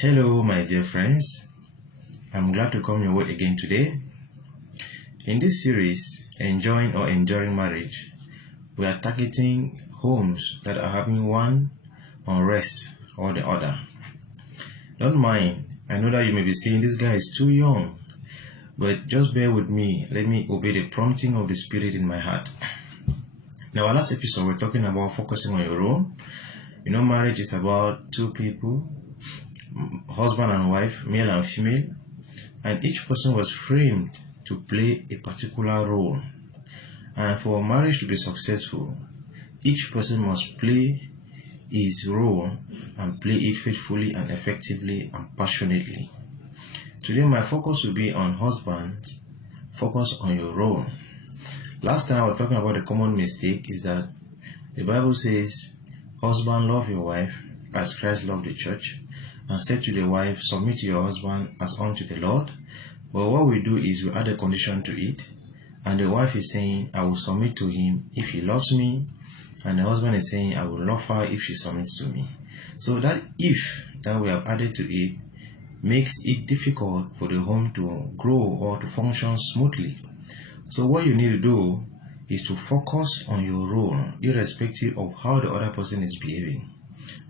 Hello, my dear friends. I'm glad to come your way again today. In this series, Enjoying or Enduring Marriage, we are targeting homes that are having one unrest or the other. Don't mind, I know that you may be saying this guy is too young, but just bear with me. Let me obey the prompting of the Spirit in my heart. In our last episode, we're talking about focusing on your role. Marriage is about two people, husband and wife, male and female, and each person was framed to play a particular role. And for marriage to be successful, each person must play his role and play it faithfully and effectively and passionately. Today my focus will be on husband. Focus on your role. Last time I was talking about a common mistake is that the Bible says, husband, love your wife as Christ loved the church, and said to the wife, submit to your husband as unto the Lord. But what we do is we add a condition to it, and the wife is saying, I will submit to him if he loves me, and the husband is saying, I will love her if she submits to me. So that if that we have added to it makes it difficult for the home to grow or to function smoothly. So what you need to do is to focus on your role, irrespective of how the other person is behaving.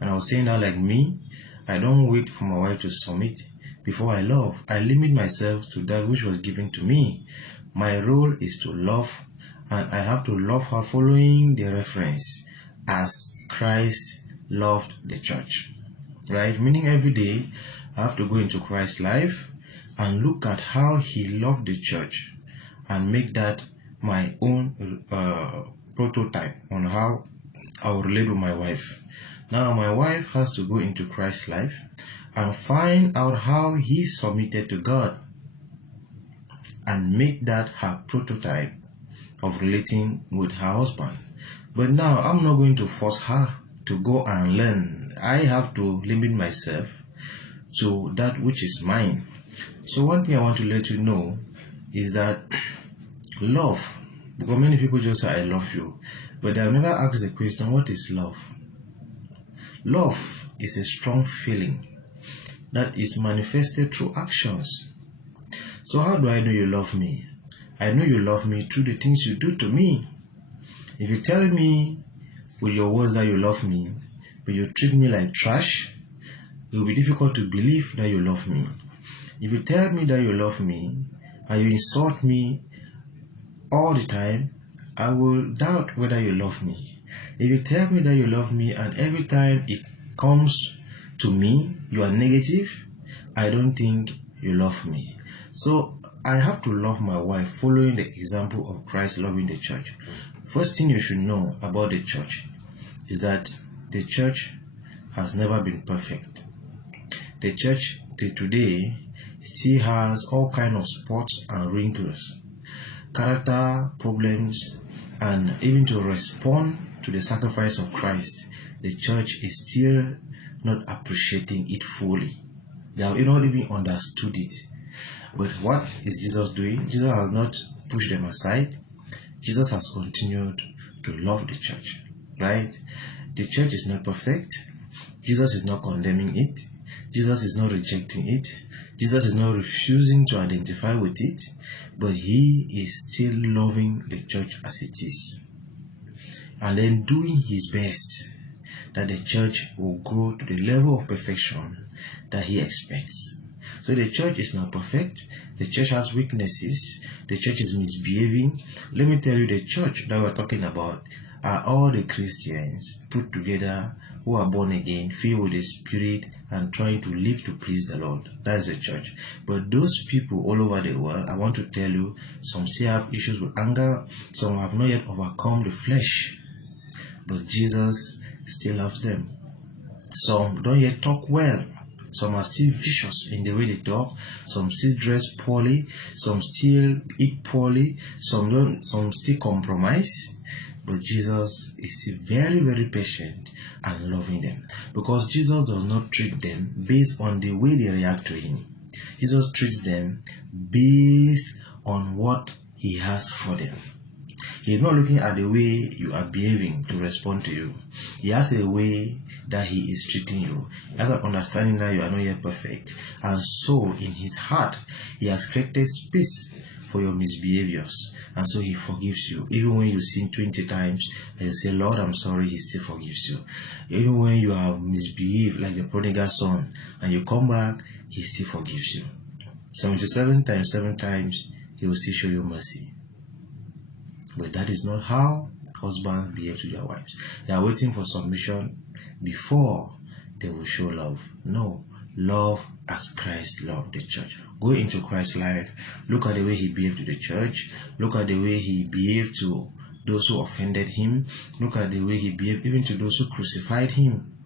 And I was saying that like me, I don't wait for my wife to submit before I love. I limit myself to that which was given to me. My role is to love, and I have to love her following the reference as Christ loved the church. Right? Meaning every day I have to go into Christ's life and look at how he loved the church and make that my own prototype on how I will relate with my wife. Now my wife has to go into Christ's life and find out how he submitted to God and make that her prototype of relating with her husband. But now I'm not going to force her to go and learn. I have to limit myself to that which is mine. So one thing I want to let you know is that love, because many people just say I love you, but they have never asked the question, what is love? Love is a strong feeling that is manifested through actions. So how do I know you love me? I know you love me through the things you do to me. If you tell me with your words that you love me, but you treat me like trash, it will be difficult to believe that you love me. If you tell me that you love me and you insult me all the time, I will doubt whether you love me. If you tell me that you love me and every time it comes to me, you are negative, I don't think you love me. So I have to love my wife following the example of Christ loving the church. First thing you should know about the church is that the church has never been perfect. The church till today still has all kinds of spots and wrinkles, character problems, and even to respond to the sacrifice of Christ, the church is still not appreciating it fully. They have not even understood it. But what is Jesus doing? Jesus has not pushed them aside. Jesus has continued to love the church, right? The church is not perfect. Jesus is not condemning it. Jesus is not rejecting it. Jesus is not refusing to identify with it, but he is still loving the church as it is, and then doing his best that the church will grow to the level of perfection that he expects. So the church is not perfect. The church has weaknesses. The church is misbehaving. Let me tell you, the church that we're talking about are all the Christians put together who are born again, filled with the Spirit, and trying to live to please the Lord. That is the church. But those people all over the world, I want to tell you, some still have issues with anger. Some have not yet overcome the flesh. But Jesus still loves them. Some don't yet talk well. Some are still vicious in the way they talk. Some still dress poorly. Some still eat poorly. Some still compromise. But Jesus is still very, very patient and loving them, because Jesus does not treat them based on the way they react to him. Jesus treats them based on what he has for them. He's not looking at the way you are behaving to respond to you. He has a way that he is treating you. He has an understanding that you are not yet perfect. And so in his heart, he has created space for your misbehaviors. And so he forgives you. Even when you sin 20 times and you say, Lord, I'm sorry, he still forgives you. Even when you have misbehaved like the prodigal son and you come back, he still forgives you. 77 times, 7 times, he will still show you mercy. But that is not how husbands behave to their wives. They are waiting for submission before they will show love. No, love as Christ loved the church. Go into Christ's life. Look at the way he behaved to the church. Look at the way he behaved to those who offended him. Look at the way he behaved even to those who crucified him.